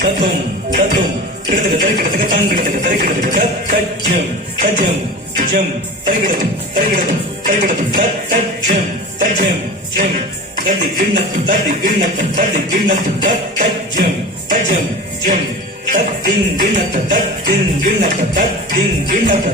తతం తతం కిడతక తరికిడతక తంగిడతక తరికిడతక తజ్జం తజ్జం జం తరికిడతం తరికిడతం తరికిడతం తజ్జం తజ్జం జం తది గిన్నతం తది గిన్నతం తది గిన్నతం తజ్జం తజ్జం జం తద్దిన్ గిన్నత తద్దిన్ గిన్నత తద్దిన్ గిన్నత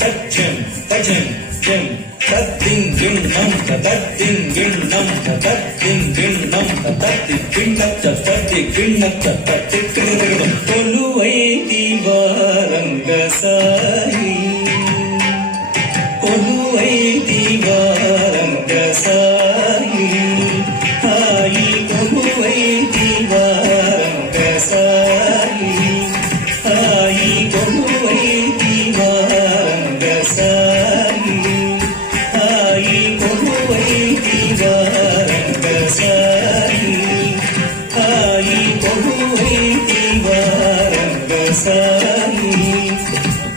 తజ్జం తజ్జం జం తద్దిన్ గిన్నం తద్దిన్ గిన్నం తద్దిన్ గిన్నం తద్ది గిన్నత తద్ది గిన్నత తద్ది గిన్నత కొలువైతి వారంగ సాయి కొలువైతి వారంగ సాయి హాయి కొలువైతి వారంగ సాయి హాయి కొలువైతి వారంగ సాయి హాయి కొలువైతి వారంగ సాయి హాయి కొలువైతి వారంగ సాయి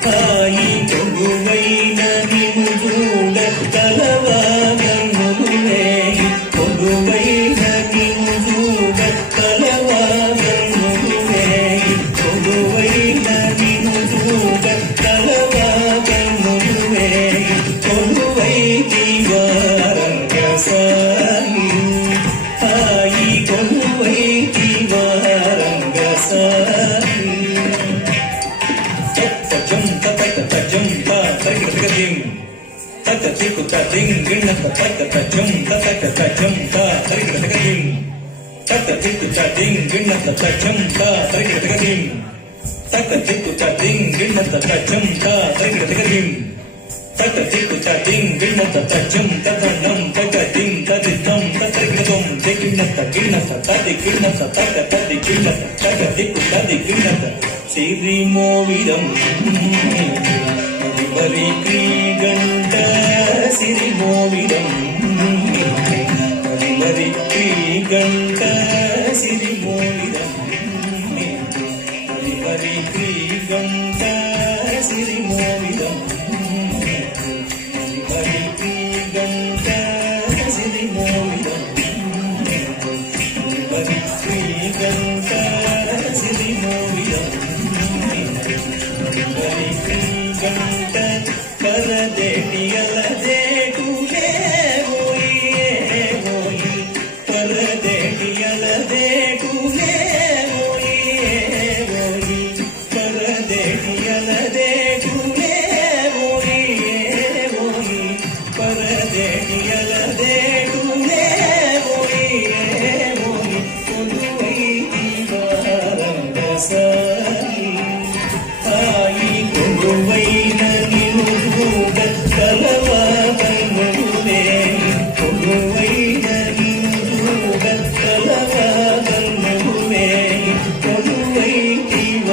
హాయి కొలువైన నిము చూడ కలవాగన్నులే కొలువైన నిము చూడ కలవాగన్నులే కొలువైన నిము చూడ కలవాగన్నులే కొలువైతి వారంగ సాయి హాయి కొలువైతి వారంగ సాయి తజ్జం తతక తజ్జం తరికిడతక దిం తత తికు తదిం గిన్నత తత తజ్జం తతక తజ్జం తరికిడతక దిం తత తికు తదిం గిన్నత తజ్జం తరికిడతక దిం తత తికు తదిం గిన్నత తజ్జం తరికిడతక దిం తత తికు తదిం గిన్నత తజ్జం తతన్నం తగదిం తదిద్దం తరికిడతం దిగిన్నత గిన్నత తది గిన్నత తత తది గిన్నత తగదికు తది గిన్నత సిరి మోవిరం మరి క్రీగంట సిరి మోవిరం మరి క్రీగంట సిరి మోవిరం మరి క్రీగంట సిరి మోవిరం మరి క్రీగంట సిరి మోవిరం మరి క్రీగంట సిరి మోవిరం గంట పరదేటి అలదేటులే ఓయి పరదేటి అలదే